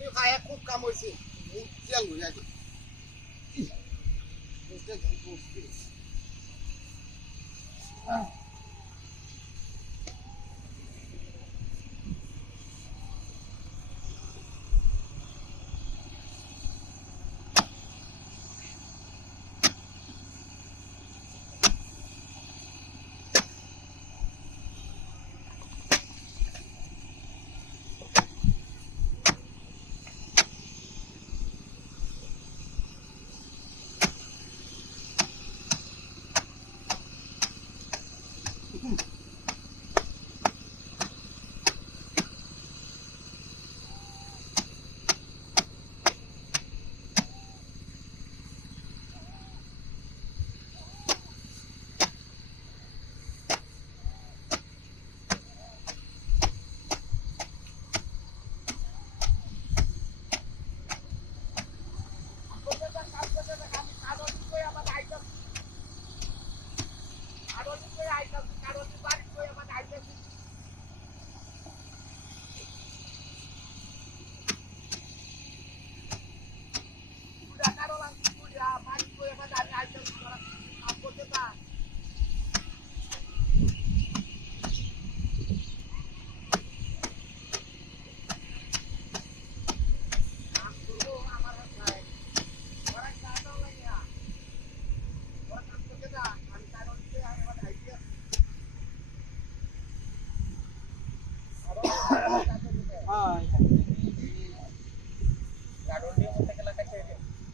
কারোটি খায় খুব কাম হয়েছে তেল হয়ে আছে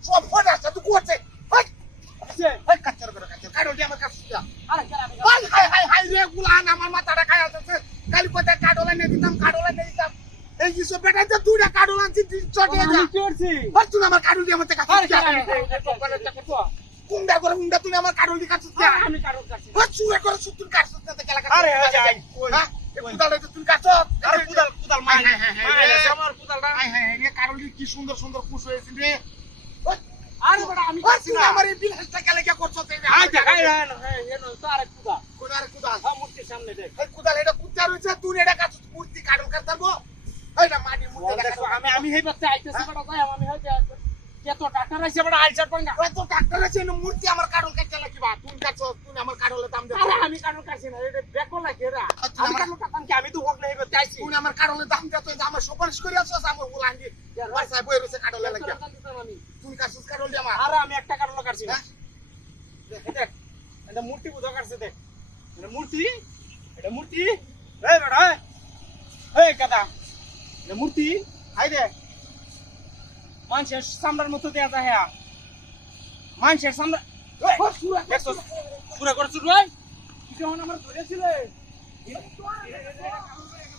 সব ফোন আসছে তুই করছে কাচ্চার করে কাচ্চার কারোটি আমার কাছে হাই হাই হাই রে গুলান আমার মাথাটা খায় আছে কালি কোথায় কাডোলা নিয়ে দিতাম এই যে সব বেটা যে দুইটা কাডোলা আনছি চটে যা কি করছি তুই আমার কাডোলি আমার কাছে কুন্ডা করে মুন্ডা তুই আমার কাডোলি কাছে আমি কারণ কাছে চুরে করে সুতুন কাটছিস না কেলা আরে যাই হ্যাঁ কুদাল তুই কাটছ আরে কুদাল মাই আমার কুদালটা হাই হাই এই কাডোলি কি সুন্দর সুন্দর খুশ হয়েছে রে আরে বেটা আমি কাছি না আমার এই বিলাসটা কেলা কি করছ তুই আই দেখ এনো তো আরে কুদাল কুদাল কুদাল হ্যাঁ মূর্তির সামনে দেখ এই কুদাল এটা কুত্তা রইছে তুই এটা কাটছ মূর্তি কাডল কাটতাবো এইটা মাটির মূর্তি দেখো আমি হেই বাচ্চা আইতেছি বেটা যাই আমি হইতে কত ডাক্তার আইছে বেটা আইছার পাঙ্গা কত ডাক্তার আছে না মূর্তি আমার কাডল কাটতে লাগিবা তুই কাটছ তুই আমার কাডলের দাম দে আরে আমি কারণ কাছি না এটা বেকো লাগে এরা আমি কারণ কাটাম কি আমি তো হোক না হেই আইছি তুই আমার কাডলের দাম দে তুই আমার সুপারিশ করে আসছ আমার উলাঙ্গি পয়সা বই রইছে কাডলে লাগিয়া তুই কাটছ কাডল দে আমার আরে আমি একটা কারণ কাটছি না দেখ এটা মূর্তি বুঝা কাটছে দেখ এটা মূর্তি এই বেটা এই কাদা এটা মূর্তি হাই দে মানুষের সামরার মতো দেয়া যায় হ্যাঁ মানুষের সামরা দেখছো সুরা করছো তুই কি কেমন আমার ধরেছিলে